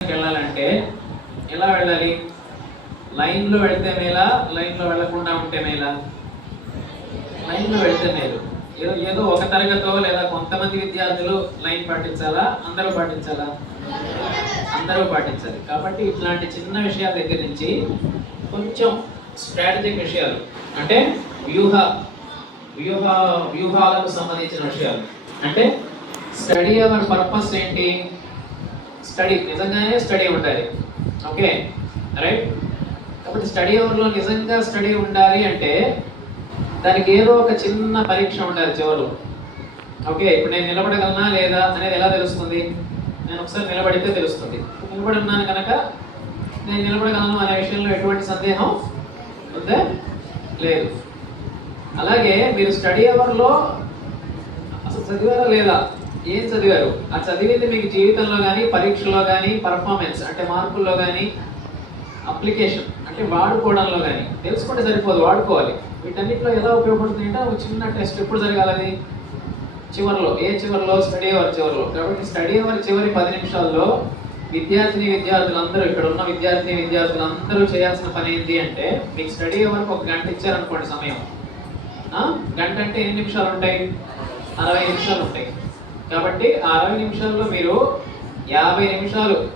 వెళ్ళాలంటే ఎలా వెళ్ళాలి? లైన్లో వెళ్తే మేలా, లైన్లో వెళ్ళకుండా ఉంటే మేలా? లైన్లో వెళ్తే మేలు. ఏదో ఒక తరగతో లేదా కొంతమంది విద్యార్థులు లైన్ పాటించాలా, అందరూ పాటించాలా? అందరూ పాటించాలి. కాబట్టి ఇట్లాంటి చిన్న విషయాల దగ్గర నుంచి కొంచెం స్ట్రాటజిక్ విషయాలు, అంటే వ్యూహాలకు సంబంధించిన విషయాలు. అంటే స్టడీ అవర్ పర్పస్ ఏంటి? స్టడీ, నిజంగానే స్టడీ ఉండాలి. Okay, right. కాబట్టి స్టడీ అవర్లో నిజంగా స్టడీ ఉండాలి అంటే దానికి ఏదో ఒక చిన్న పరీక్ష ఉండాలి చివరిలో. ఓకే, ఇప్పుడు నేను నిలబడగలనా లేదా అనేది ఎలా తెలుస్తుంది? నేను ఒకసారి నిలబడితే తెలుస్తుంది. నిలబడి ఉన్నాను కనుక నేను నిలబడగలను అనే విషయంలో ఎటువంటి సందేహం ఉందా? లేదు. అలాగే మీరు స్టడీ అవర్లో అసలు చదివారా లేదా, ఏం చదివారు, ఆ చదివింది మీకు జీవితంలో కానీ, పరీక్షలో కానీ, పర్ఫార్మెన్స్ అంటే మార్కుల్లో కానీ, అప్లికేషన్ అంటే వాడుకోవడంలో కానీ తెలుసుకుంటే సరిపోదు, వాడుకోవాలి. వీటన్నిటిలో ఎలా ఉపయోగపడుతుంది అంటే ఒక చిన్న టెస్ట్ ఎప్పుడు జరగాలి? చివరిలో. ఏ చివరిలో? స్టడీ అవర్ చివరిలో. కాబట్టి స్టడీ అవర్ చివరి 10 నిమిషాల్లో విద్యార్థులందరూ, ఇక్కడ ఉన్న విద్యార్థులందరూ చేయాల్సిన పని ఏంటి అంటే, మీకు స్టడీ అవర్కి 1 గంట ఇచ్చారనుకోండి సమయం. గంట అంటే ఎన్ని నిమిషాలు ఉంటాయి? 60 నిమిషాలు ఉంటాయి. కాబట్టి ఆ 60 నిమిషాల్లో మీరు 50 నిమిషాలు